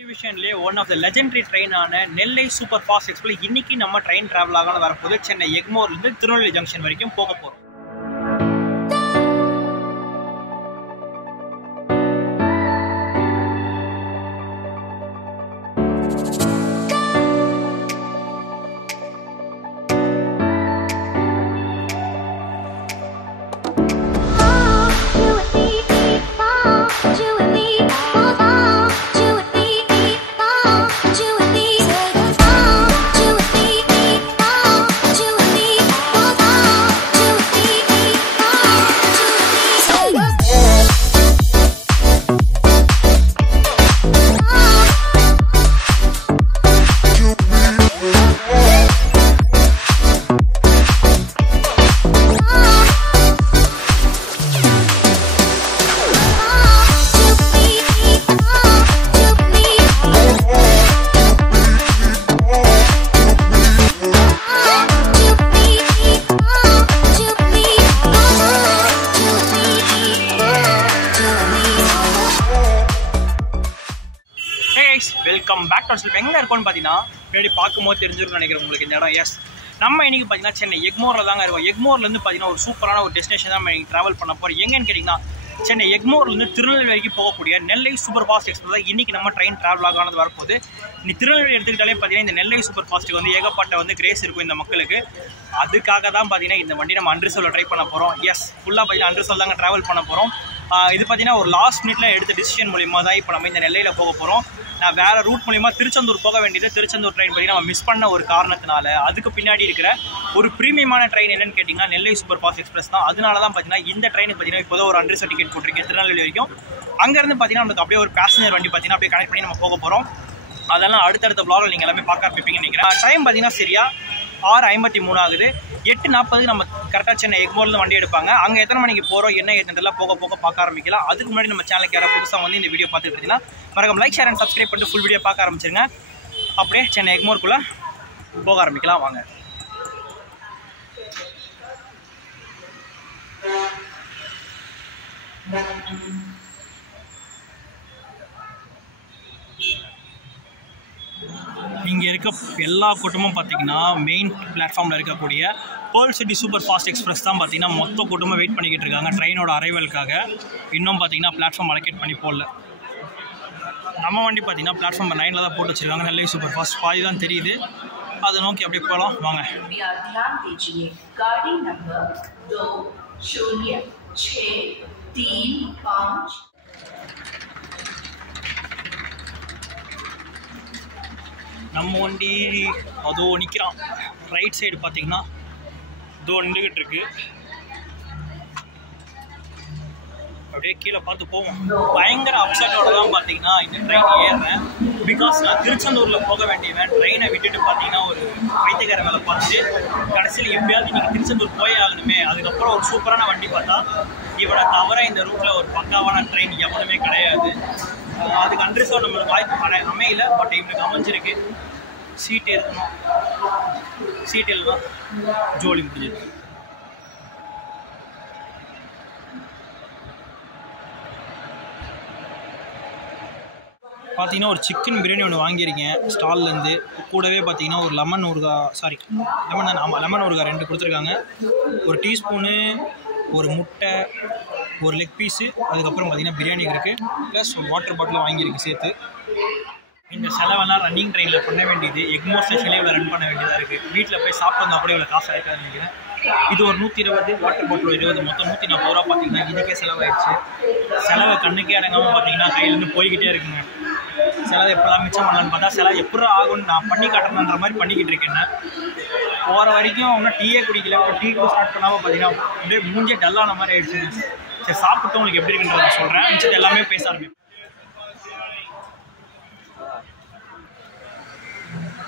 டிவிஷன்லேயே one of the legendary ட்ரெயினான Nellai super fast express இன்னைக்கு நம்ம ட்ரெயின் டிராவல் ஆகணும் வரப்போது சென்னை எக்மோர்லேருந்து திருநெல்வேலி ஜங்ஷன் வரைக்கும் போக போகிறோம். Welcome back to slip. எங்கே இருக்கோன்னு பார்த்தீங்கன்னா பின்னாடி பார்க்கும்போது தெரிஞ்சிருக்கும்னு நினைக்கிறேன் உங்களுக்கு இந்த இடம். எஸ், நம்ம இன்னைக்கு பார்த்தீங்கன்னா சென்னை எக்மோரில் தாங்க இருக்கோம். எக்மோர்லேருந்து பார்த்தீங்கன்னா ஒரு சூப்பரான ஒரு டெஸ்டினேஷன் தான் நம்ம இன்னைக்கு ட்ராவல் பண்ண போகிறோம். எங்கன்னு கேட்டிங்கன்னா சென்னை எக்மோர்லேருந்து திருநெல்வேலி வரைக்கும் போகக்கூடிய நெல்லை சூப்பர் ஃபாஸ்ட் எக்ஸ்பிரஸ் தான் இன்றைக்கி நம்ம ட்ரெயின் ட்ராவல் ஆகானது வரப்போகுது. நீ திருநெல்வேலி எடுத்துக்கிட்டாலே பார்த்தீங்கன்னா இந்த நெல்லை சூப்பர் ஃபாஸ்ட்டுக்கு வந்து ஏகப்பட்ட கிரேஸ் இருக்கும் இந்த மக்களுக்கு. அதுக்காக தான் பார்த்தீங்கன்னா இந்த வண்டி நம்ம அன்ரிசல்ல ட்ரை பண்ண போகிறோம். எஸ், ஃபுல்லாக பார்த்தீங்கன்னா அன்ரிசல் தாங்க ட்ராவல் பண்ண போகிறோம். இது பார்த்தீங்கன்னா ஒரு லாஸ்ட் மினிட்ல எடுத்த டிசிஷன் மூலியமாக தான் இப்போ நம்ம இந்த நெல்லையில் போக போகிறோம். நான் வேறு ரூட் மூலிமா திருச்செந்தூர் போக வேண்டியது. திருச்செந்தூர் ட்ரெயின் பார்த்தீங்கன்னா நம்ம மிஸ் பண்ண ஒரு காரணத்தினால அதுக்கு பின்னாடி இருக்கிற ஒரு ப்ரீமியமான ட்ரெயின் என்னன்னு கேட்டிங்கன்னா நெல்லை சூப்பர் ஃபாஸ்ட் எக்ஸ்பிரஸ் தான். அதனால தான் பார்த்தீங்கன்னா இந்த ட்ரெயினுக்கு பார்த்தீங்கன்னா இப்போ ஒரு அன்ரிசல் டிக்கெட் போட்டிருக்கேன் திருநெல்வேலி வரைக்கும். அங்கேருந்து பார்த்தீங்கன்னா நமக்கு அப்படியே ஒரு பேசஞ்சர் வண்டி பார்த்தீங்கன்னா அப்படியே கனெக்ட் பண்ணி நம்ம போக போகிறோம். அதெல்லாம் அடுத்தடுத்த வ்ளாகில் நீங்கள் எல்லாமே பார்க்க ஆரம்பிப்பீங்கன்னு நினைக்கிறேன். டைம் பார்த்தீங்கன்னா சரியா 6:53 ஆகுது. 8:40 நம்ம கரெக்டாக சென்னை எக்மோர்லேருந்து வண்டி எடுப்பாங்க. அங்கே எத்தனை மணிக்கு போகிறோம் என்ன ஏதுன்றதெல்லாம் போக பார்க்க ஆரம்பிக்கலாம். அதுக்கு முன்னாடி நம்ம சேனலுக்கு யாராவது புதுசாக வந்து இந்த வீடியோ பார்த்துட்டு இருந்தீங்கன்னா மறக்காம லைக், ஷேர் அண்ட் சப்ஸ்கிரைப் பண்ணிட்டு ஃபுல் வீடியோ பார்க்க ஆரம்பிச்சிருங்க. அப்படியே சென்னை எக்மோருக்குள்ளே போக ஆரம்பிக்கலாம் வாங்க. இங்கே இருக்க எல்லா கூட்டமும் பார்த்தீங்கன்னா மெயின் பிளாட்ஃபார்மில் இருக்கக்கூடிய pearl city super fast express தான் பார்த்தீங்கன்னா மொத்த கூட்டமாக வெயிட் பண்ணிக்கிட்டு இருக்காங்க ட்ரெயினோட அரைவலுக்காக. இன்னும் பார்த்தீங்கன்னா பிளாட்ஃபார்ம் அலோகேட் பண்ணி போடல. நம்ம வண்டி பார்த்தீங்கன்னா பிளாட்ஃபார்ம் 9ல் தான் போட்டு வச்சுருக்காங்க. நெல்லை சூப்பர் ஃபாஸ்ட் பாதி தான் தெரியுது. அதை நோக்கி அப்படியே போகலாம் வாங்க. நம்ம வண்டி அதோ நிற்கிறான். ரைட் சைடு பார்த்தீங்கன்னா அதோ நின்றுக்கிட்டு இருக்கு. அப்படியே கீழே பார்த்து போவோம். பயங்கர அப்செட்டோட தான் பார்த்தீங்கன்னா இந்த ட்ரெயின் ஏறுறேன். பிகாஸ் நான் திருச்செந்தூரில் போக வேண்டியவன் ட்ரெயினை விட்டுட்டு பார்த்தீங்கன்னா ஒரு வைத்தியக்கார மேலே பார்த்துட்டு கடைசியில் எப்படியாவது நீங்கள் திருச்செந்தூர் போயே ஆகணுமே. அதுக்கப்புறம் ஒரு சூப்பரான வண்டி பார்த்தா இவனை தவிர இந்த ரூட்டில் ஒரு பக்காவான ட்ரெயின் எவனுமே கிடையாது. அதுக்கு அன்ரிசர்வ் நம்மளுக்கு வாய்ப்பு அமையல. பட் இவனுக்கு அமைஞ்சிருக்கு. சீட்டு இருக்கணும். சீட்டு இல்லைனா ஜோலி முடிஞ்சது. பார்த்தீங்கன்னா ஒரு சிக்கன் பிரியாணி ஒன்று வாங்கியிருக்கேன் ஸ்டால்லேருந்து. கூடவே பார்த்தீங்கன்னா ஒரு லெமன் ஊறுகாய் 2 கொடுத்துருக்காங்க. ஒரு டீஸ்பூனு, ஒரு முட்டை, ஒரு லெக் பீஸு, அதுக்கப்புறம் பார்த்தீங்கன்னா பிரியாணி இருக்குது. ப்ளஸ் ஒரு வாட்டர் பாட்டில் வாங்கியிருக்கு சேர்த்து. இந்த செலவெல்லாம் ரன்னிங் ட்ரெயினில் பண்ண வேண்டியது. எக்மோர் ஸ்டேஷன்லேயே இவ்வளோ ரன் பண்ண வேண்டியதாக இருக்குது. வீட்டில் போய் சாப்பிட்டு வந்தால் கூட இவ்வளோ காசு ஆகிட்டான்னு நினைக்கிறேன். இது ஒரு 120, வாட்டர் பாட்டில் 20, மொத்தம் 140 ரூபா பார்த்தீங்கன்னா இதுக்கே செலவாயிடுச்சு. செலவு கண்ணுக்கே அடங்காமல் பார்த்தீங்கன்னா கையிலேருந்து போய்கிட்டே இருக்குங்க. செலவு எப்போதான் மிச்சம் பண்ணலான்னு பார்த்தா செலவு எப்படி ஆகும்னு நான் பண்ணி காட்டணுன்ற மாதிரி பண்ணிக்கிட்டு இருக்கேன். போகிற வரைக்கும் அவங்க டீயே குடிக்கல. டீ கூட ஸ்டார்ட் பண்ணாமல் பார்த்தீங்கன்னா அப்படியே மூஞ்சே டல்லான மாதிரி ஆயிடுச்சு. சரி, சாப்பிட்டு உங்களுக்கு எப்படி இருக்குன்றத சொல்கிறேன். மிச்சது எல்லாமே பேச ஆரம்பிப்பேன்.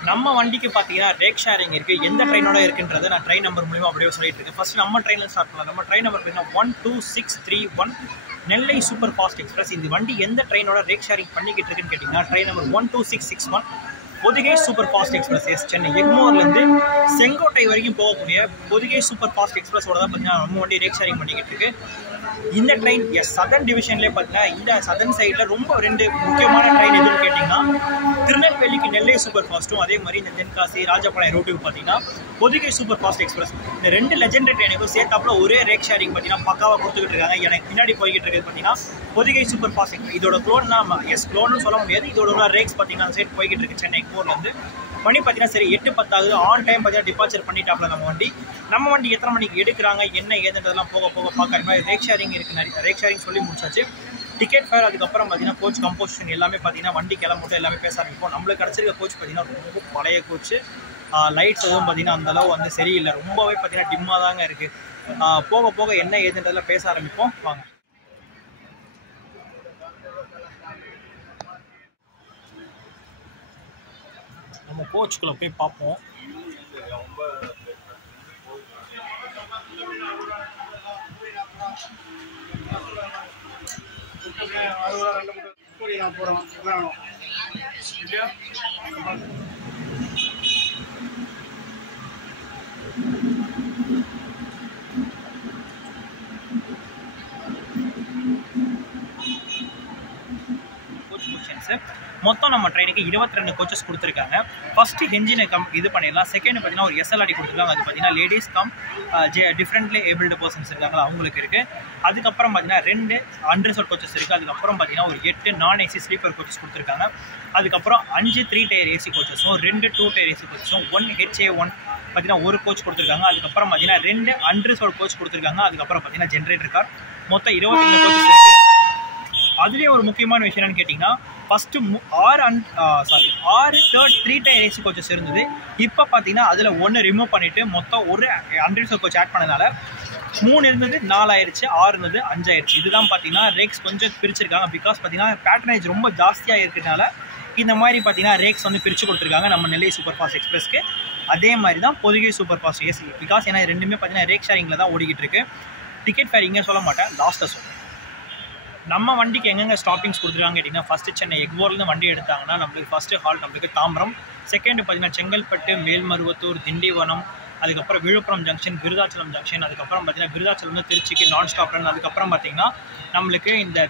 நம்ம வண்டிக்கு பார்த்தீங்கன்னா ரேக் ஷேரிங் இருக்குது. எந்த ட்ரெயினோட இருக்குன்றதை நான் ட்ரெயின் நம்பர் மூலிமா அப்படியே சொல்லிட்டு இருக்கேன். ஃபர்ஸ்ட் நம்ம ட்ரெயினில் ஸ்டார்ட் பண்ணலாம். நம்ம ட்ரெயின் நம்பர் பார்த்தீங்கன்னா 12631 நெல்லை சூப்பர் ஃபாஸ்ட் எக்ஸ்பிரஸ். இந்த வண்டி எந்த ட்ரெயினோட ரேக் ஷேரிங் பண்ணிக்கிட்டு இருக்குன்னு கேட்டிங்கன்னா train number 12661 Pothigai super fast express. Chennai எக்மோர்லேருந்து செங்கோட்டை வரைக்கும் போகக்கூடிய பொதிகை சூப்பர் ஃபாஸ்ட் எக்ஸ்பிரஸோட தான் பார்த்தீங்கன்னா நம்ம வண்டி ரேக் ஷேரிங் பண்ணிக்கிட்டு இருக்கு. இந்த ட்ரெயின் சதர்ன் டிவிஷன்லேயே பார்த்தீங்கன்னா இந்த சதர்ன் சைடில் ரொம்ப 2 முக்கியமான ட்ரெயின் எதுன்னு கேட்டிங்கன்னா திருநெல்வேலிக்கு நெல்லை சூப்பர் ஃபாஸ்ட்டும் அதே மாதிரி இந்த தென்காசி ராஜபாளையம் ரூட்டுக்கு பார்த்தீங்கன்னா பொதிகை சூப்பர் ஃபாஸ்ட் எக்ஸ்பிரஸ் இந்த 2 லெஜெண்டரி ட்ரெயினுக்கும் சேர்த்தாப்புல ஒரே ரேக் ஷேரிங் பார்த்தீங்கன்னா பக்காவாக கொடுத்துக்கிட்டு இருக்காங்க. எனக்கு பின்னாடி போய்கிட்டு இருக்குது பார்த்தீங்கன்னா பொதிகை சூப்பர் ஃபாஸ்ட் எக்ஸ்பிரஸ். இதோட க்ளோன் தான் க்ளோன்னு சொல்ல முடியாது. இதோட ரேக்ஸ் பார்த்தீங்கன்னா சைட் போய்கிட்டு இருக்கு சென்னை எக்மோர்லேருந்து. மணி பார்த்தீங்கன்னா சரி 8:10 ஆகுது. ஆன் டைம் பார்த்தீங்கன்னா டிபார்ச்சர் பண்ணிட்டாப்ல நம்ம வண்டி எத்தனை மணிக்கு எடுக்கிறாங்க என்ன ஏதுன்றதெல்லாம் போக போக பார்க்குற மாதிரி ரேக் ஷேரிங் இருக்குது. நிறைய ரேக் ஷேரிங் சொல்லி முடிச்சாச்சு. டிக்கெட் ஃபேர் அதுக்கப்புறம் பார்த்தீங்கன்னா கோச் கம்போசிஷன் எல்லாமே பார்த்தீங்கன்னா வண்டி கிளம்புட்டு எல்லாமே பேச ஆரம்பிப்போம். நம்மளுக்கு கிடச்சிருக்க கோச் பார்த்தீங்கன்னா ரொம்ப பழைய கோச். லைட்ஸ் எதுவும் பார்த்தீங்கன்னா அந்தளவு வந்து சரியில்லை, ரொம்பவே பார்த்தீங்கன்னா டிம்மாக தாங்க இருக்குது. போக போக என்ன ஏதுன்றதெல்லாம் பேச ஆரம்பிப்போம் வாங்க. நம்ம கோச்சுக்குள்ளே போய் பார்ப்போம். மொத்தம் நம்ம ட்ரெயினுக்கு 22 கோச்சஸ் கொடுத்துருக்காங்க. ஃபர்ஸ்ட் என்ஜினை இது பண்ணிடலாம். செகண்ட் பார்த்தீங்கன்னா ஒரு எஸ்எல்ஆர்டி கொடுத்துருக்காங்க. அது பார்த்தீங்கன்னா லேடிஸ் டிஃப்ரெண்ட்லி ஏபிள்டு பர்சன்ஸ் இருக்காங்களா அவங்களுக்கு இருக்குது. அதுக்கப்புறம் பார்த்தீங்கன்னா 2 அன்ரிசர்வ் கோச்சஸ் இருக்குது. அதுக்கப்புறம் பார்த்தீங்கன்னா ஒரு 8 நான் ஏசி ஸ்லீப்பர் கோச்சஸ் கொடுத்துருக்காங்க. அதுக்கப்புறம் 5 3 டயர் ஏசி கோச்சஸும் 2 2 டயர் ஏசி கோச்சஸும் 1 HA1 பார்த்தீங்கன்னா ஒரு கோச் கொடுத்துருக்காங்க. அதுக்கப்புறம் பார்த்தீங்கன்னா 2 அன்ரிசர்வ் கோச் கொடுத்துருக்காங்க. அதுக்கப்புறம் பார்த்தீங்கன்னா ஜென்ரேட்டர் கார் மொத்தம் 22 கோச்சஸ் இருக்குது. அதுலேயே ஒரு முக்கியமான விஷயம் என்னன்னு கேட்டிங்கன்னா ஃபஸ்ட்டு 6 3 டயர் ஏசி கோச்சஸ் இருந்தது. இப்போ பார்த்தீங்கன்னா அதில் 1 ரிமூவ் பண்ணிவிட்டு மொத்தம் ஒரு அன்ரிசர்வ் கோச் ஆட் பண்ணனால 3 இருந்தது 4 ஆயிடுச்சு, 6 இருந்தது 5 ஆயிடுச்சு. இதுதான் பார்த்தீங்கன்னா ரேக்ஸ் கொஞ்சம் பிரிச்சிருக்காங்க. பிகாஸ் பார்த்தீங்கன்னா பேட்டர்னேஜ் ரொம்ப ஜாஸ்தியாக இருக்கிறதுனால இந்த மாதிரி பார்த்தீங்கன்னா ரேக்ஸ் வந்து பிரித்து கொடுத்துருக்காங்க நம்ம நெல்லை சூப்பர் ஃபாஸ்ட் எக்ஸ்பிரஸ்க்கு. அதே மாதிரி தான் Pothigai super fast AC. Because ஏன்னா ரெண்டுமே பார்த்தீங்கன்னா ரேக் ஷேரிங்கில் தான் ஓடிக்கிட்டு இருக்கு. டிக்கெட் ஃபேர் இங்கே சொல்ல மாட்டேன், லாஸ்ட்டில் சொல்லுவேன். நம்ம வண்டிக்கு எங்கெங்கே ஸ்டாப்பிங்ஸ் கொடுத்துருக்காங்க கேட்டிங்கன்னா ஃபஸ்ட்டு சென்னை எக்மோர்லேருந்து வண்டி எடுத்தாங்கன்னா நம்மளுக்கு ஃபஸ்ட்டு ஹால்ட் நம்மளுக்கு தாம்பரம், செகண்ட் பார்த்தீங்கன்னா செங்கல்பட்டு, மேல்மருவத்தூர், திண்டிவனம், அதுக்கப்புறம் விழுப்புரம் ஜங்ஷன், விருதாச்சலம் ஜங்ஷன், அதுக்கப்புறம் பார்த்தீங்கன்னா விருதாச்சலம் திருச்சிக்கு நான் ஸ்டாப் ரன். அதுக்கப்புறம் பார்த்தீங்கன்னா நம்மளுக்கு இந்த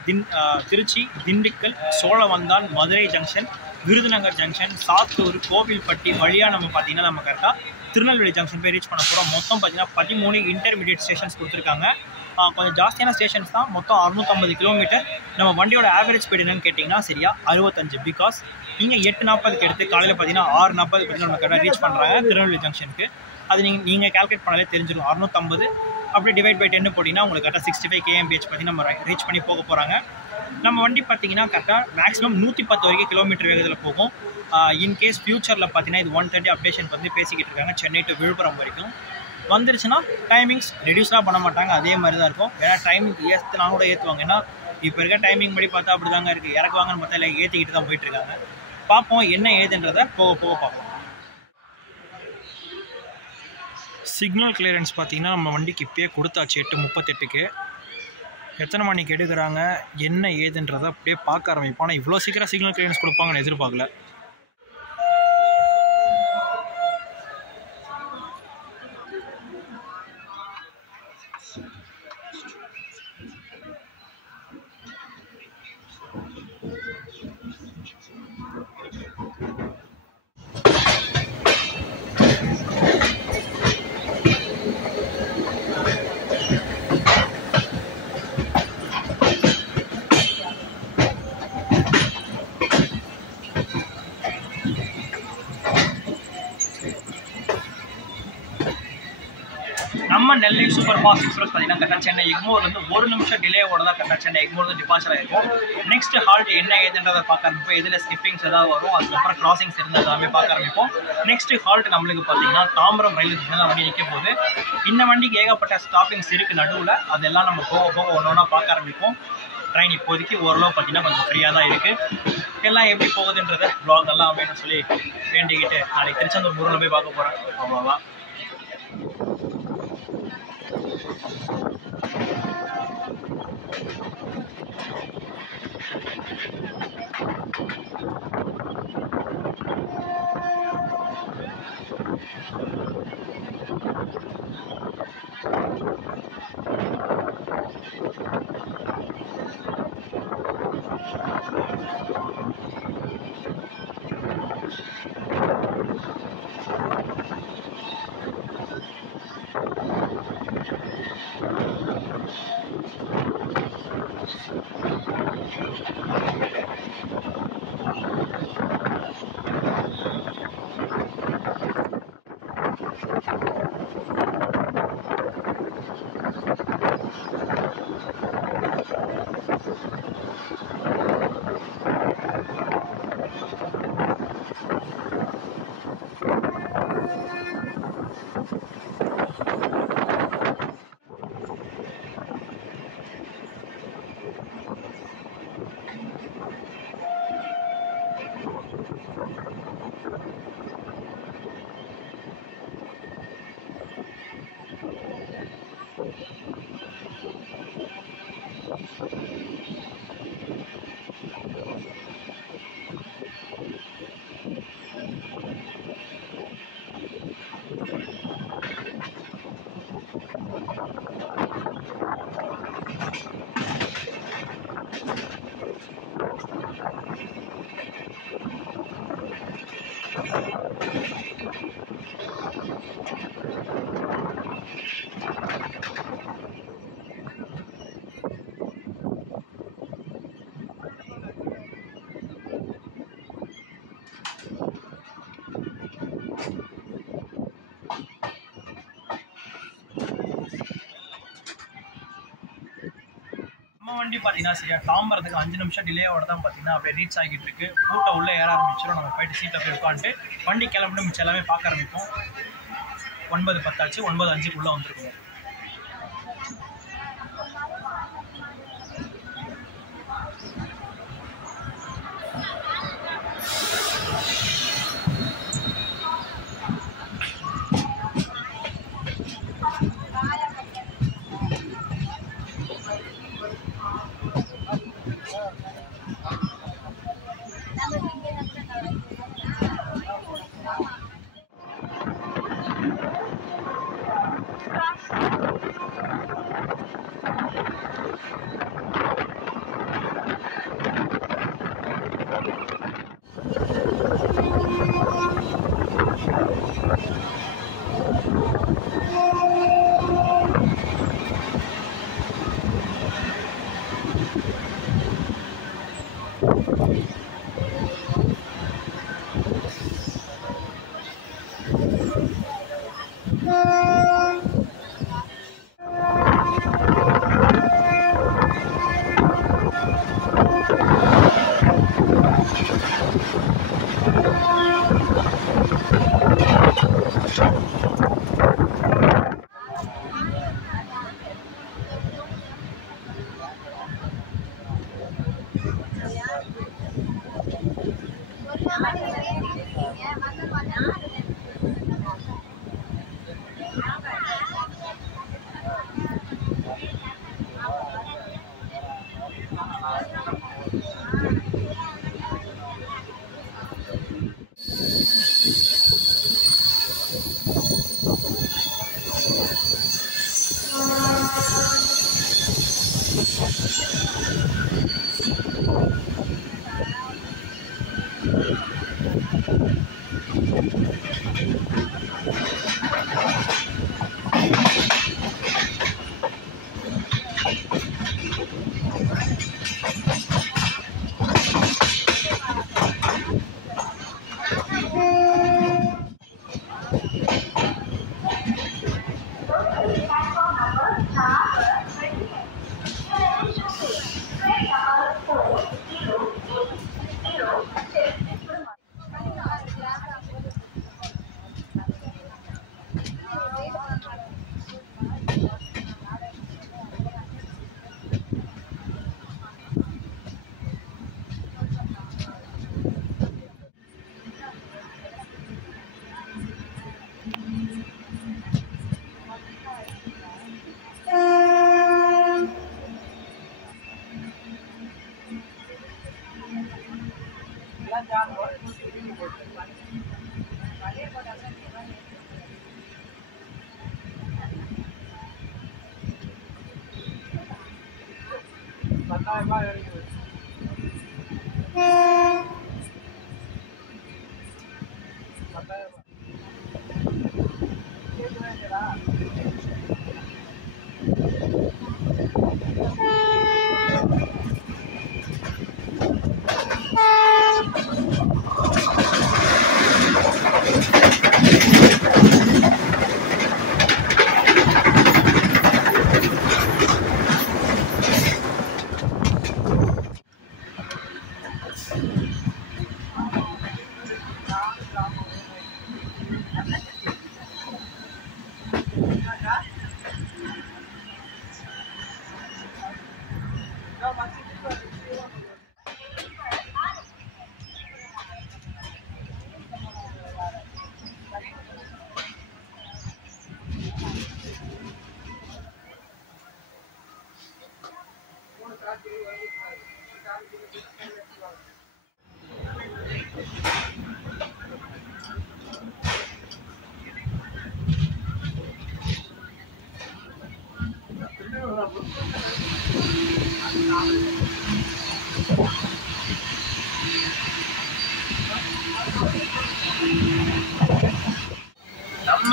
திருச்சி, திண்டுக்கல், சோழவந்தான், மதுரை ஜங்ஷன், விருதுநகர் ஜங்ஷன், சாத்தூர், கோவில்பட்டி வழியாக நம்ம பார்த்தீங்கன்னா நம்ம கரெக்டாக திருநெல்வேலி ஜங்ஷன் போய் ரீச் பண்ண போகிறோம். மொத்தம் பார்த்தீங்கன்னா 13 இன்டர்மீடியட் ஸ்டேஷன்ஸ் கொடுத்துருக்காங்க. கொஞ்சம் ஜாஸ்தியான ஸ்டேஷன்ஸ் தான். மொத்தம் 650 கிலோமீட்டர். நம்ம வண்டியோட ஆவரேஜ் ஸ்பீடு என்னன்னு கேட்டிங்கன்னா சரியா 65. பிகாஸ் நீங்கள் 8:40க்கு எடுத்து காலையில் பார்த்தீங்கன்னா 6:40 பார்த்தீங்கன்னா நம்ம கரெக்டாக ரீச் பண்ணுறாங்க திருநெல்வேலி ஜங்ஷனுக்கு. அது நீங்கள் கால்குலேட் பண்ணாலே தெரிஞ்சிடும். 650 அப்படி டிவைட் பை 10 போட்டிங்கன்னா உங்களுக்கு கரெக்டாக 65 kmph பார்த்தீங்கன்னா நம்ம ரீச் பண்ணி போக போகிறாங்க. நம்ம வண்டி பார்த்தீங்கன்னா கரெக்டாக மேக்ஸிமம் 110 வரைக்கும் கிலோமீட்டர் வேகத்தில் போகும். இன்கேஸ் ஃபியூச்சரில் பார்த்தீங்கன்னா இது 130 அப்டேஷன் வந்து பேசிக்கிட்டு இருக்காங்க சென்னை டு விழுப்புரம் வரைக்கும். வந்துருச்சுன்னா டைமிங்ஸ் ரெடியூஸ்லாம் பண்ண மாட்டாங்க, அதே மாதிரி தான் இருக்கும். ஏன்னா டைமிங் ஏற்றுனாலும் கூட ஏற்றுவாங்க. ஏன்னா இப்போ இருக்க டைமிங் படி பார்த்தா அப்படி தாங்க இருக்குது. இறக்குவாங்கன்னு பார்த்தா இல்லை ஏற்றிக்கிட்டு தான் போயிட்டுருக்காங்க. பார்ப்போம் என்ன ஏதுன்றதை போக போக பார்ப்போம். சிக்னல் கிளியரன்ஸ் பார்த்தீங்கன்னா நம்ம வண்டிக்கு இப்போயே கொடுத்தாச்சு 8:38க்கு. எத்தனை மணிக்கு எடுக்கிறாங்க என்ன ஏதுன்றதை அப்படியே பார்க்க ஆரம்பிப்போம். ஆனால் இவ்வளோ சீக்கிரம் சிக்னல் கிளியரன்ஸ் கொடுப்பாங்கன்னு எதிர்பார்க்கல. நம்ம நெல்லை சூப்பர் ஃபாஸ்ட் எக்ஸ்பிரஸ் பார்த்தீங்கன்னா கரெக்டாக சென்னை எக்மோர்லேருந்து 1 நிமிஷம் டிலேவோட தான் கரெக்டாக சென்னை எக்மோர்லேருந்து டிபார்ச்சர் ஆகிருக்கும். நெக்ஸ்ட் ஹால்ட் என்ன ஏதுன்றதை பார்க்க ஆரம்பிப்போம். எதில் ஸ்கிப்பிங்ஸ் ஏதாவது வரும், அதுக்கப்புறம் கிராசிங்ஸ் இருந்தால் எல்லாமே பார்க்க ஆரம்பிப்போம். நெக்ஸ்ட் ஹால்ட் நம்மளுக்கு பார்த்தீங்கன்னா தாம்பரம் ரயில்வே ஸ்டேஷன் வண்டி நிற்க போகுது. இந்த வண்டிக்கு ஏகப்பட்ட ஸ்டாப்பிங்ஸ் இருக்குது நடுவில். அதெல்லாம் நம்ம போக போக ஒன்று ஒன்றா பார்க்க ஆரம்பிப்போம். ட்ரெயின் இப்போதைக்கு ஓரளவு பார்த்தீங்கன்னா கொஞ்சம் ஃப்ரீயாக தான் இருக்குது. எல்லாம் எப்படி போகுதுன்றதை ப்ளாக் எல்லாம் வேணும்னு சொல்லி வேண்டிக்கிட்டு நாளைக்கு திருச்செந்தூர் முருகனில் போய் பார்க்க போகிறேன். அவ்வளோதான். வண்டி பார்த்தீங்கன்னா சரியா தாம்பரத்துக்கு 5 நிமிஷம் டிலேயோட தான் பார்த்தீங்கன்னா அப்படியே ரீச் ஆகிட்டு இருக்கு. கூட்டம் உள்ளே ஏற ஆரம்பிச்சிடும். நம்ம போயிட்டு சீட்டில் போய் உட்காந்துட்டு வண்டி கிளம்பிட்டு மிச்சம் எல்லாமே பார்க்க ஆரம்பிப்போம். 9:10 ஆச்சு. 9:05 வந்திருக்கோம். நம்ம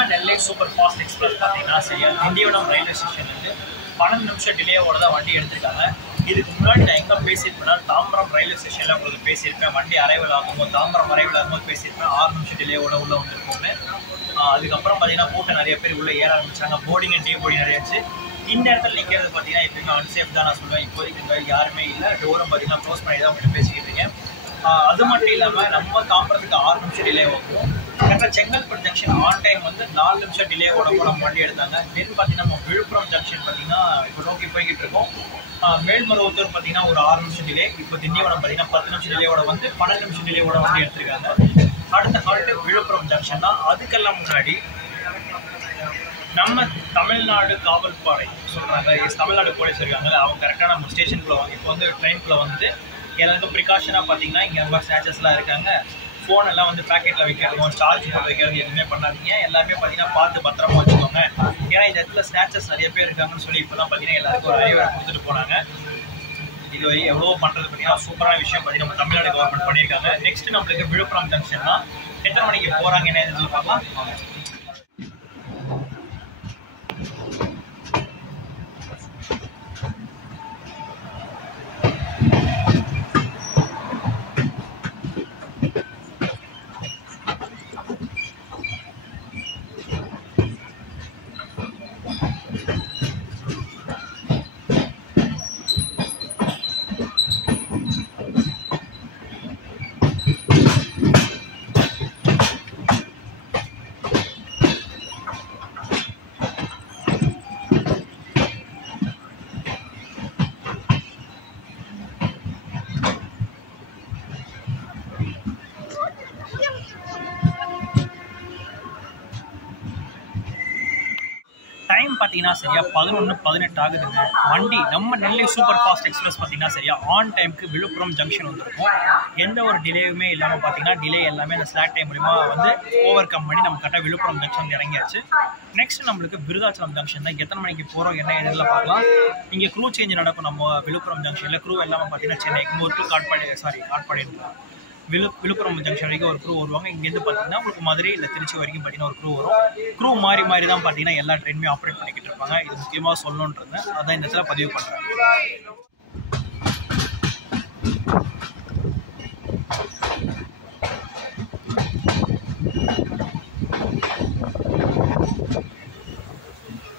நெல்லை சூப்பர் ஃபாஸ்ட் எக்ஸ்பிரஸ் பார்த்தீங்கன்னா சரியா திண்டிவனம் ரயில்வே ஸ்டேஷன்லேருந்து 12 நிமிஷம் டிலேயோட தான் வண்டி எடுத்திருக்காங்க. இதுக்கு முன்னாடி நான் எங்கே பேசியிருப்பேன்னா தாம்பரம் ரயில்வே ஸ்டேஷனில் உங்களுக்கு பேசியிருப்பேன். வண்டி அரைவல் ஆகும்போது தாம்பரம் அரைவல் ஆகும்போது பேசியிருப்பேன் 6 நிமிஷம் டிலேயோட உள்ளே வந்திருக்கோம்னு. அதுக்கப்புறம் பார்த்தீங்கன்னா கூட்டம் நிறைய பேர் உள்ளே ஏற ஆரம்பிச்சாங்க. போர்டிங் அண்ட் டீ போர்டிங் நிறையாச்சு. இந்த இடத்துல நிற்கிறது பார்த்தீங்கன்னா எப்பயுமே அன்சேஃப் தான் நான் சொல்லுவேன். இப்போதைக்கு யாருமே இல்லை. டோரும் பார்த்தீங்கன்னா க்ளோஸ் பண்ணி தான் உங்கள்கிட்ட பேசிக்கிட்டு இருக்கேன். அது மட்டும் இல்லாமல் நம்ம தாம்பரத்துக்கு 6 நிமிஷம் டிலே ஆகும். கரெக்டாக செங்கல்பட்டு ஜங்ஷன் ஆன் டைம் வந்து 4 நிமிஷம் டிலேவோட கூட வண்டி எடுத்தாங்க. தென் பார்த்தீங்கன்னா நம்ம விழுப்புரம் ஜங்ஷன் பார்த்தீங்கன்னா இப்போ நோக்கி போய்கிட்டு இருக்கோம். மேல்மருவத்தூர் பார்த்தீங்கன்னா ஒரு 6 நிமிஷம் டிலே. இப்போ திண்டிவனம் பார்த்தீங்கன்னா 10 நிமிஷம் டிலேவோட வந்து 12 நிமிஷம் டிலேவோட வண்டி எடுத்திருக்காங்க. அடுத்த ஹால்ட்டு விழுப்புரம் ஜங்ஷன் தான். அதுக்கெல்லாம் முன்னாடி நம்ம தமிழ்நாடு காவல்படை சொல்கிறாங்க, தமிழ்நாடு போலீஸ் இருக்காங்கல்ல, அவங்க கரெக்டாக நம்ம ஸ்டேஷனுக்குள்ளே வாங்க. இப்போ வந்து ட்ரெயினுக்குள்ளே வந்து எல்லாருக்கும் ப்ரிகாஷனாக பார்த்தீங்கன்னா இங்கே ரொம்ப ஸ்நாச்சஸ்லாம் இருக்காங்க. ஃபோன் எல்லாம் வந்து பேக்கெட்டில் வைக்கிறதும் சார்ஜ் போட்டு வைக்கிறது எதுவுமே பண்ணாதீங்க. எல்லாருமே பார்த்தீங்கன்னா பார்த்து பத்திரமா வச்சுக்கோங்க. ஏன்னா இந்த இடத்துல ஸ்நாச்சஸ் நிறைய பேர் இருக்காங்கன்னு சொல்லி இப்போ தான் பார்த்தீங்கன்னா எல்லாருக்கும் ஒரு அறிவுரை கொடுத்துட்டு போனாங்க. இது எவ்வளோ பண்ணுறது பார்த்தீங்கன்னா சூப்பரான விஷயம் பார்த்தீங்கன்னா நம்ம தமிழ்நாடு கவர்மெண்ட் பண்ணியிருக்காங்க. நெக்ஸ்ட் நம்மளுக்கு விழுப்புரம் ஜங்ஷன் தான். எத்தனை மணிக்கு போகிறாங்க என்ன இதில் பார்க்கலாம். டைம் பார்த்தீங்கன்னா சரியா 11:18 ஆகுதுங்க. வண்டி நம்ம நெல்லை சூப்பர் ஃபாஸ்ட் எக்ஸ்பிரஸ் பார்த்தீங்கன்னா சரியா ஆன் டைமுக்கு விழுப்புரம் ஜங்ஷன் வந்திருக்கும். எந்த ஒரு டிலேயுமே இல்லாமல் பார்த்தீங்கன்னா டிலே எல்லாமே அந்த ஸ்லாக் டைம் மூலிமா வந்து ஓவர் கம் பண்ணி நம்ம கரெக்டாக விழுப்புரம் ஜங்ஷன் வந்து இறங்கியாச்சு. நெக்ஸ்ட் நம்மளுக்கு விருதாச்சலம் ஜங்ஷன் தான். எத்தனை மணிக்கு போகிறோம் என்ன இதில் பார்க்கலாம். இங்கே க்ரூ சேஞ்ச் நடக்கும் நம்ம விழுப்புரம் ஜங்ஷனில். க்ரூ எல்லாமே பார்த்தீங்கன்னா சென்னை எக்மோர் டு காட்பாடி விழுப்புரம் ஜங்ஷன் வரைக்கும் ஒரு க்ரூ வருவாங்க. இங்கேருந்து பார்த்தீங்கன்னா உங்களுக்கு மதுரை இல்லை திருச்சி வரைக்கும் பார்த்தீங்கன்னா ஒரு க்ரூ வரும். க்ரூ மாறி தான் பார்த்தீங்கன்னா எல்லா ட்ரெயினுமே ஆப்ரேட் பண்ணிக்கிட்டு இருப்பாங்க. இது முக்கியமாக சொல்லணுன்றது அதான் இந்த இடத்துல பதிவு பண்ணுறேன்.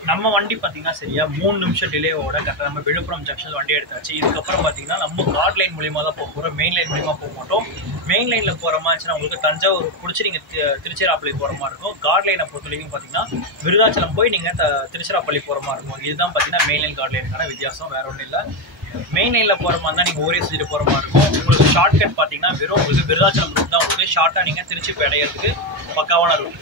நம்ம வண்டி பார்த்தீங்கன்னா சரியா 3 நிமிஷம் டிலேவோட கரெக்டாக நம்ம விழுப்புரம் ஜங்ஷன் வண்டி எடுத்தாச்சு. இதுக்கப்புறம் பார்த்தீங்கன்னா நம்ம கார்ட் லைன் மூலியமாக தான் போக போகிறோம். மெயின் லைன் மூலியமாக போக மாட்டோம். மெயின் லைனில் போகிற மாதிரி இருந்துச்சுன்னா உங்களுக்கு தஞ்சாவூர் பிடிச்சி நீங்கள் திருச்சிராப்பள்ளி போகிற மாதிரி இருக்கும். கார்ட் லைனை பொறுத்த வரைக்கும் பார்த்தீங்கன்னா விருதாச்சலம் போய் நீங்கள் திருச்சிராப்பள்ளி போகிற மாதிரி இருக்கும். இதுதான் பார்த்தீங்கன்னா மெயின் லைன் கார்ட் லைனுக்கான வித்தியாசம், வேறு ஒன்றும் இல்லை. மெயின் லைனில் போகிற மாதிரி தான் நீங்கள் ஓரே சுற்றிட்டு போகிற மாதிரி இருக்கும். உங்களுக்கு ஷார்ட்கட் பார்த்தீங்கன்னா வெறும் உங்களுக்கு விருதாச்சலம் ரூட் தான். உங்களுக்கு ஷார்ட்டாக நீங்கள் திருச்சி போய் அடையிறதுக்கு பக்காவான ரூட்.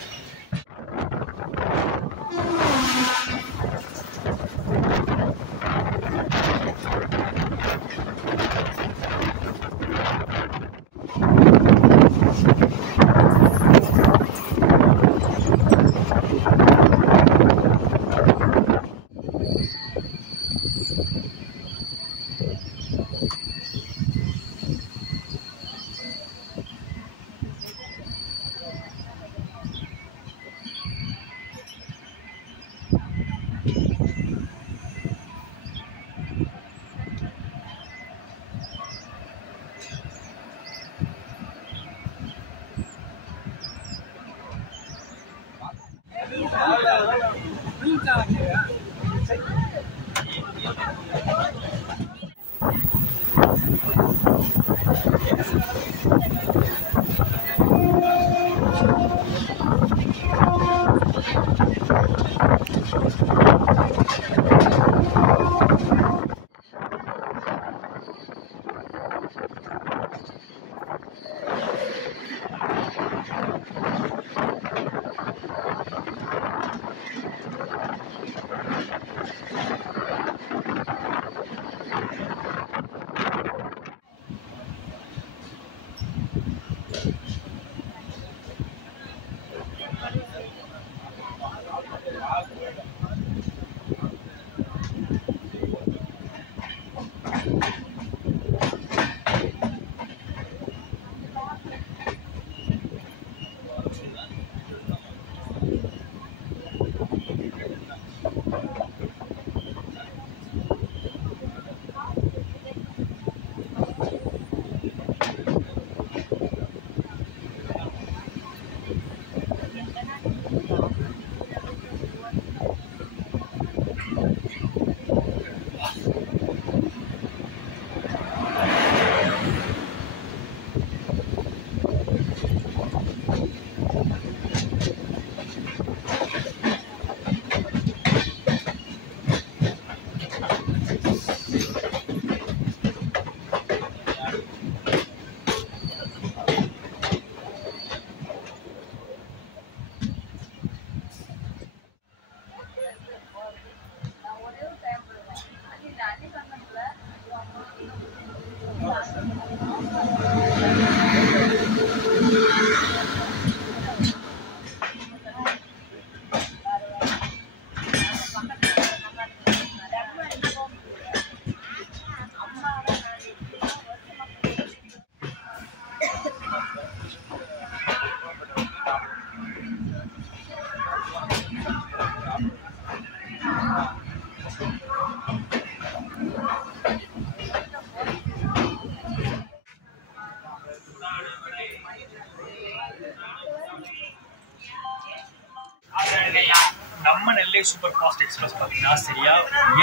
நம்ம நெல்லை சூப்பர் ஃபாஸ்ட் எக்ஸ்பிரஸ் பார்த்தீங்கன்னா சரியா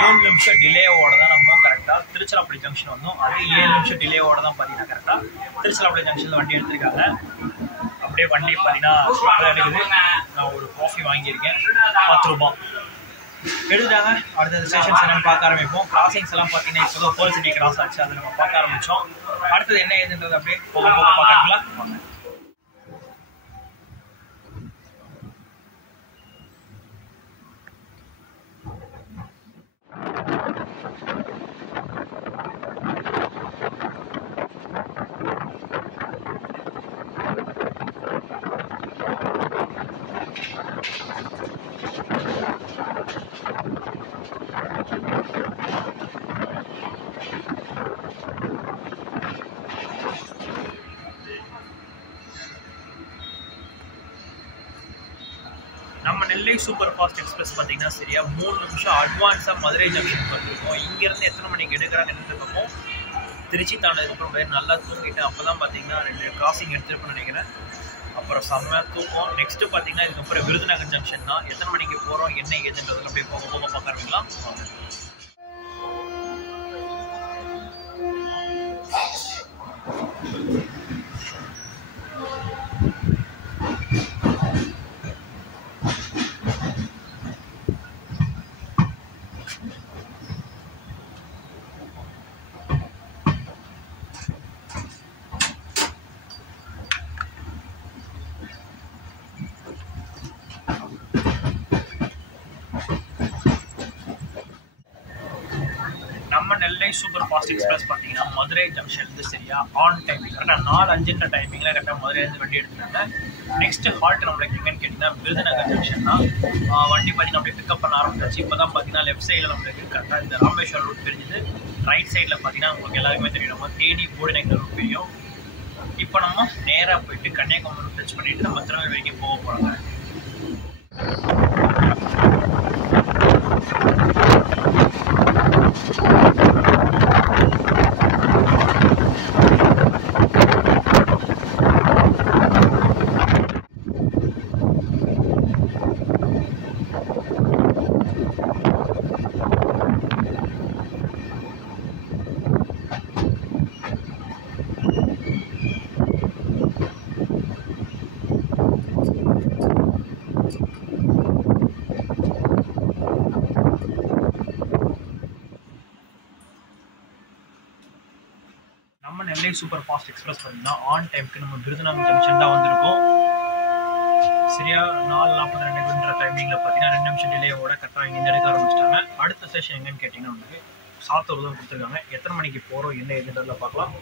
7 நிமிஷம் டிலேவோட தான் நம்ம கரெக்டாக திருச்சிராப்பள்ளி ஜங்ஷன் வந்தோம். அதே 7 நிமிஷம் டிலேவோட தான் பார்த்தீங்கன்னா கரெக்டாக திருச்சிராப்பள்ளி ஜங்ஷனில் வண்டி எடுத்திருக்காங்க. அப்படியே வண்டி பார்த்தீங்கன்னா சூப்பராக இருக்குது. நான் ஒரு காஃபி வாங்கியிருக்கேன் 10 ரூபாய் எடுத்துட்டாங்க. அடுத்த ஸ்டேஷன்ஸ் என்னன்னு பார்க்க ஆரம்பிப்போம். கிராசிங்ஸ் எல்லாம் பார்த்தீங்கன்னா இப்போ தான் பேர்ல் சிட்டி கிராஸ் ஆச்சு, அதை நம்ம பார்க்க ஆரம்பித்தோம். அடுத்தது என்ன ஏதுன்றது அப்படியே போக போக பார்க்கறீங்களா? நம்ம நெல்லை சூப்பர் ஃபாஸ்ட் எக்ஸ்பிரஸ் பார்த்தீங்கன்னா சரியா 3 நிமிஷம் அட்வான்ஸாக மதுரை ஜங்ஷனுக்கு வந்திருக்கோம். இங்கேருந்து எத்தனை மணிக்கு எடுக்கிறாங்கன்னு இருக்கோம். திருச்சி தாண்டதுக்கப்புறம் போய் நல்லா தூங்கிட்டேன். அப்போ தான் பார்த்தீங்கன்னா 2 கிராசிங் எடுத்துருப்பேன்னு நினைக்கிறேன். அப்புறம் செம்ம தூக்கம். நெக்ஸ்ட்டு பார்த்தீங்கன்னா இதுக்கப்புறம் விருதுநகர் ஜங்ஷன் தான். எத்தனை மணிக்கு போகிறோம் என்ன ஏதுன்றதுல அப்படியே போக போக பார்க்க ஆரம்பிக்கலாம். நம்ம நெல்லை சூப்பர் ஃபாஸ்ட் எக்ஸ்பிரஸ் பார்த்தீங்கன்னா மதுரை ஜங்ஷன்லேருந்து சரியா ஆன் டைம் கரெக்டாக 4:05 டைமிங்கில் கரெக்டாக மதுரையிலேருந்து வண்டி எடுத்துட்டாங்க. நெக்ஸ்ட் ஹால்ட் நம்மளுக்கு எங்கன்னு கேட்டிங்கன்னா விருதுநகர் ஜங்ஷன் தான். வண்டி பார்த்தீங்கன்னா அப்படியே பிக்கப் பண்ண ஆரம்பிச்சாச்சு. இப்போ தான் பார்த்தீங்கன்னா லெஃப்ட் சைடில் நம்மளுக்கு கரெக்டாக இந்த ராமேஸ்வரம் ரூட் தெரிஞ்சுது. ரைட் சைடில் பார்த்தீங்கன்னா உங்களுக்கு எல்லாருக்குமே தெரியும் நம்ம தேனி போடிநகர் ரூட் தெரியும். இப்போ நம்ம நேராக போயிட்டு கன்னியாகுமரி டச் பண்ணிட்டு நம்ம திருநெல்வேலி வரைக்கும் போக போகிறாங்க. நம்ம நெல்லை சூப்பர் ஃபாஸ்ட் எக்ஸ்பிரஸ் பார்த்தீங்கன்னா ஆன் டைமுக்கு நம்ம விருதுநகர் ஜங்ஷன் தான் வந்திருக்கோம். சரியா 4:42 டைமிங்கில் பார்த்தீங்கன்னா 2 நிமிஷம் டிலேவோட கரெக்டாக இங்கே எடுக்க ஆரம்பிச்சிட்டாங்க. அடுத்த ஸ்டேஷன் எங்கன்னு கேட்டிங்கன்னா வந்து சாத்தூர் தான் கொடுத்துருக்காங்க. எத்தனை மணிக்கு போகிறோம் என்ன எதுன்றதில் பார்க்கலாம்.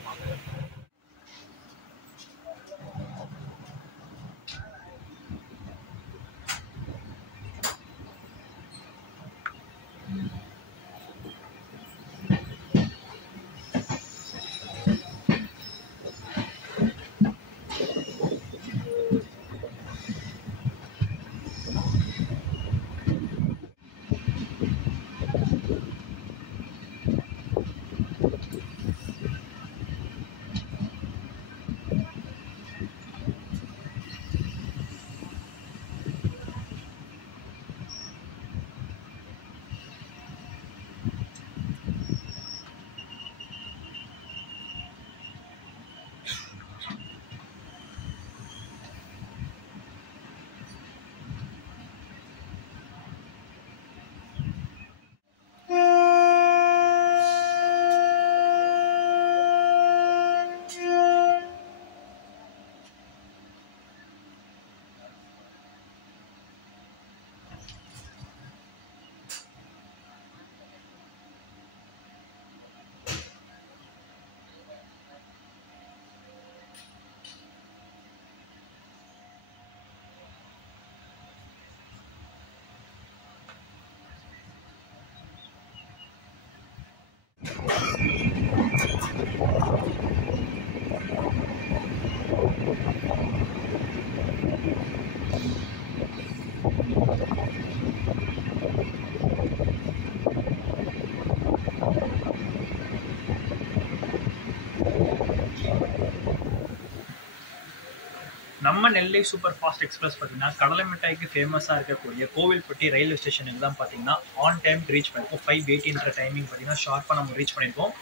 நம்ம நெல்லை சூப்பர் ஃபாஸ்ட் எக்ஸ்பிரஸ் பார்த்தீங்கன்னா கடலை மிட்டாய்க்கு ஃபேமஸாக இருக்கக்கூடிய கோவில்பட்டி ரயில்வே ஸ்டேஷனுக்கு தான் பார்த்தீங்கன்னா ஆன் டைம் ரீச் பண்ணிருக்கோம். 5:18 டைமிங் பார்த்தீங்கன்னா ஷார்ப்பாக நம்ம ரீச் பண்ணியிருக்கோம்.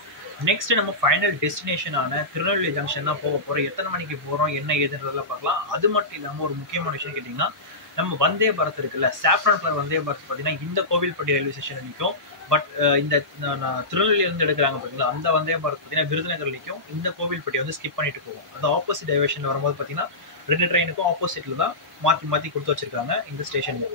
நெக்ஸ்ட் நம்ம ஃபைனல் டெஸ்டினேஷனான திருநெல்வேலி ஜங்ஷன் தான் போக போகிறோம். எத்தனை மணிக்கு போகிறோம் என்ன ஏதுன்றதெல்லாம் பார்க்கலாம். அது மட்டும் இல்லாமல் ஒரு முக்கியமான விஷயம் கேட்டிங்கன்னா, நம்ம வந்தே பாரத் இருக்குல்ல, சாஃப்ரான் கலர் வந்தே பாரத் பார்த்தீங்கன்னா இந்த கோவில்பட்டி ரயில்வே ஸ்டேஷன் நிற்கும். பட் இந்த திருநெல்வேலியிலேருந்து எடுக்கிறாங்க பார்த்தீங்களா, அந்த வந்தே பாரத் பார்த்தீங்கன்னா விருதுநகர் நிற்கும். இந்த கோவில்பட்டி வந்து ஸ்கிப் பண்ணிட்டு போகும். அது ஆப்போசிட் டைவர்ஷன் வரும்போது பார்த்தீங்கன்னா 2 ட்ரெயினுக்கும் ஆப்போசிட்ல தான் மாற்றி கொடுத்து வச்சிருக்காங்க இந்த ஸ்டேஷன்ல.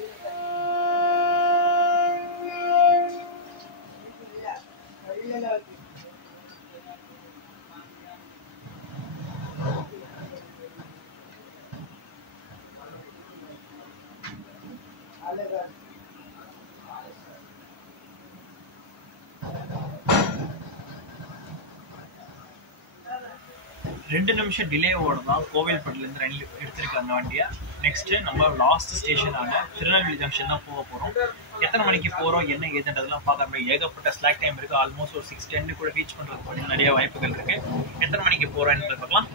ரெண்டு நிமிஷம் டிலேவோட தான் கோவில்பட்டிலேருந்து ரயில் எடுத்திருக்காங்க வண்டியை. நெக்ஸ்ட் நம்ம லாஸ்ட் ஸ்டேஷனான திருநெல்வேலி ஜங்ஷன் தான் போக போகிறோம். எத்தனை மணிக்கு போகிறோம் என்ன ஏதுன்றதெல்லாம் பார்க்க ஏகப்பட்ட ஸ்லாக் டைம் இருக்குது. ஆல்மோஸ்ட் ஒரு 6:10 கூட ரீச் பண்ணுறதுக்கு பார்த்தீங்கன்னா நிறைய வாய்ப்புகள் இருக்குது. எத்தனை மணிக்கு போகிறோன்னு பார்க்கலாம்.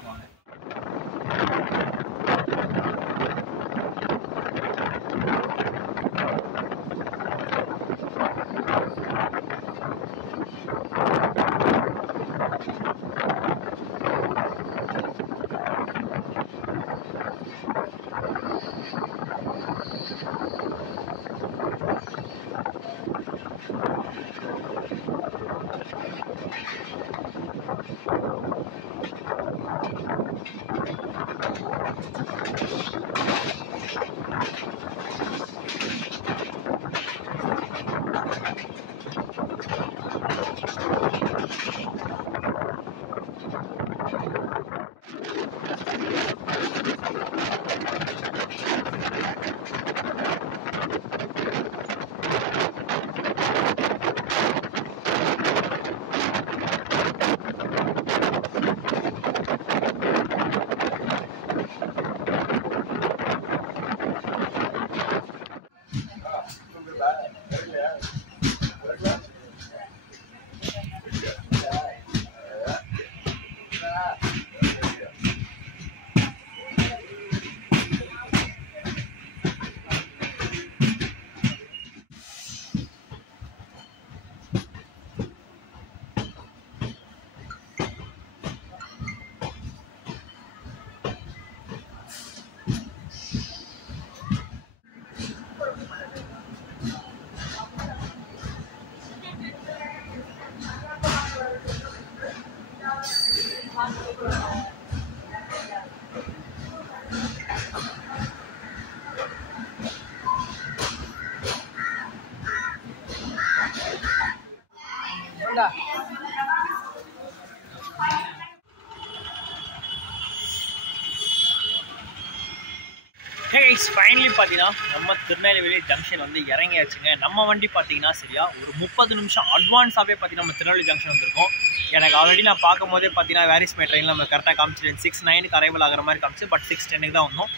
ஃபைனலி பார்த்தீங்கன்னா நம்ம திருநெல்வேலி ஜங்ஷன் வந்து இறங்கியாச்சுங்க. நம்ம வண்டி பார்த்தீங்கன்னா சரியா ஒரு 30 நிமிஷம் அட்வான்ஸாகவே பார்த்தீங்கன்னா நம்ம திருநெல்வேலி ஜங்ஷன் வந்திருக்கோம். எனக்கு ஆல்ரெடி நான் பார்க்கும் போதே பார்த்தீங்கன்னா வேரிஸ் மை ட்ரெயினில் நம்ம கரெக்டாக காமிச்சு 6:09 அரைவல் ஆகிற மாதிரி காமிச்சு. பட் 6:10 தான் வந்தோம்.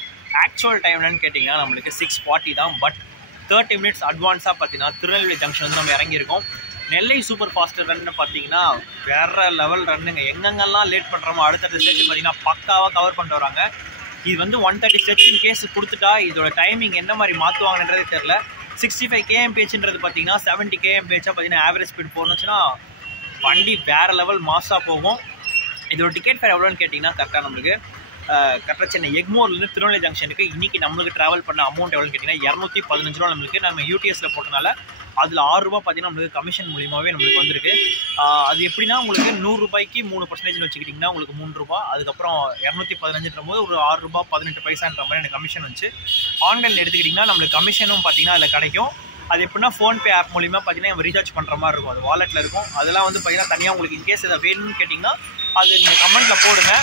ஆக்சுவல் டைம் என்னன்னு கேட்டிங்கன்னா நம்மளுக்கு 6:40 தான். பட் 30 மினிட்ஸ் அட்வான்ஸாக பார்த்தீங்கன்னா திருநெல்வேலி ஜங்ஷன் வந்து நம்ம இறங்கியிருக்கோம். நெல்லை சூப்பர் ஃபாஸ்ட் ரன்னு பார்த்தீங்கன்னா வேறு லெவல் ரன்னுங்க. எங்கெங்கெல்லாம் லேட் பண்ணுறோமோ அடுத்தடுத்த ஸ்டேஷன் பார்த்தீங்கன்னா பக்காவாக கவர் பண்ணிட்டு வராங்க. இது வந்து 130 ஸ்டெப்ஸ் இன் கேஸ் கொடுத்துட்டா இதோட டைமிங் என்ன மாதிரி மாற்றுவாங்கன்றதே தெரில. 65 kmph பார்த்தீங்கன்னா 70 kmph பார்த்தீங்கன்னா ஆவரேஜ் ஸ்பீட் போகணுச்சுன்னா வண்டி வேறு லெவல் மாஸாக போகும். இதோட டிக்கெட் ஃபேர் எவ்வளோன்னு கேட்டிங்கன்னா கரெக்டாக நம்மளுக்கு கரெக்டாக சென்னை எக்மோர்லேருந்து திருநெல்வேலி ஜங்ஷனுக்கு இன்றைக்கி நம்மளுக்கு ட்ராவல் பண்ண அமௌண்ட் எவ்வளோன்னு கேட்டிங்கன்னா 215 ரூபா நம்மளுக்கு. நம்ம யூடிஎஸில் போட்டனால அதில் 6 ரூபா பார்த்தீங்கன்னா நம்மளுக்கு கமிஷன் மூலியமாகவே நம்மளுக்கு வந்திருக்கு. அது எப்படின்னா உங்களுக்கு 100 ரூபாய்க்கு 3% வச்சுக்கிட்டிங்கன்னா உங்களுக்கு 3 ரூபா. அதுக்கப்புறம் 215 போது ஒரு 6 ரூபா 18 பைசான்ற மாதிரி எனக்கு கமிஷன் வந்துச்சு. ஆன்லைனில் எடுத்துக்கிட்டிங்கன்னா நம்மளுக்கு கமிஷனும் பார்த்தீங்கன்னா அதில் கிடைக்கும். அது எப்படின்னா ஃபோன்பே ஆப் மூலிமா பார்த்தீங்கன்னா நம்ம ரீசார்ஜ் பண்ணுற மாதிரி இருக்கும். அது வாலெட்டில் இருக்கும். அதெல்லாம் வந்து பார்த்தீங்கன்னா தனியாக உங்களுக்கு இன்கேஸ் எதாவது வேணும்னு கேட்டிங்கன்னா அது நீங்கள் கமெண்ட்டில் போடுங்க.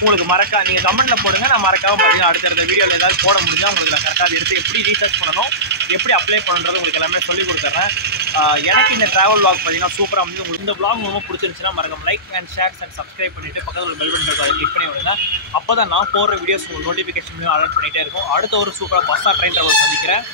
உங்களுக்கு நீங்கள் கமெண்ட்டில் போடுங்க. நான் மறக்காமல் பார்த்தீங்கன்னா அடுத்தடுத்த வீடியோவில் ஏதாவது போட முடிஞ்சால் உங்களுக்கு நான் கரெக்டாக அதை எடுத்து எப்படி ரீசார்ஜ் பண்ணணும் எப்படி அப்ளை பண்ணுறது உங்களுக்கு எல்லாமே சொல்லிக் கொடுத்துட்றேன். எனக்கு இந்த ட்ராவல் vlog பார்த்தீங்கன்னா சூப்பராக வந்து உங்களுக்கு இந்த vlog ரொம்ப பிடிச்சிருந்துச்சுன்னா மறக்காம like and share and subscribe பண்ணிவிட்டு பக்கத்தில் ஒரு பெல் பட்டன் அதை கிளிக் பண்ணி விடுங்க. அப்போ தான் நான் போடுற வீடியோஸ் உங்களுக்கு நோட்டிஃபிகேஷன் அலர்ட் பண்ணிகிட்டே இருக்கும். அடுத்த ஒரு சூப்பராக பஸ்ஸாக ட்ரெயின் ட்ராவல் சந்திக்கிறேன்.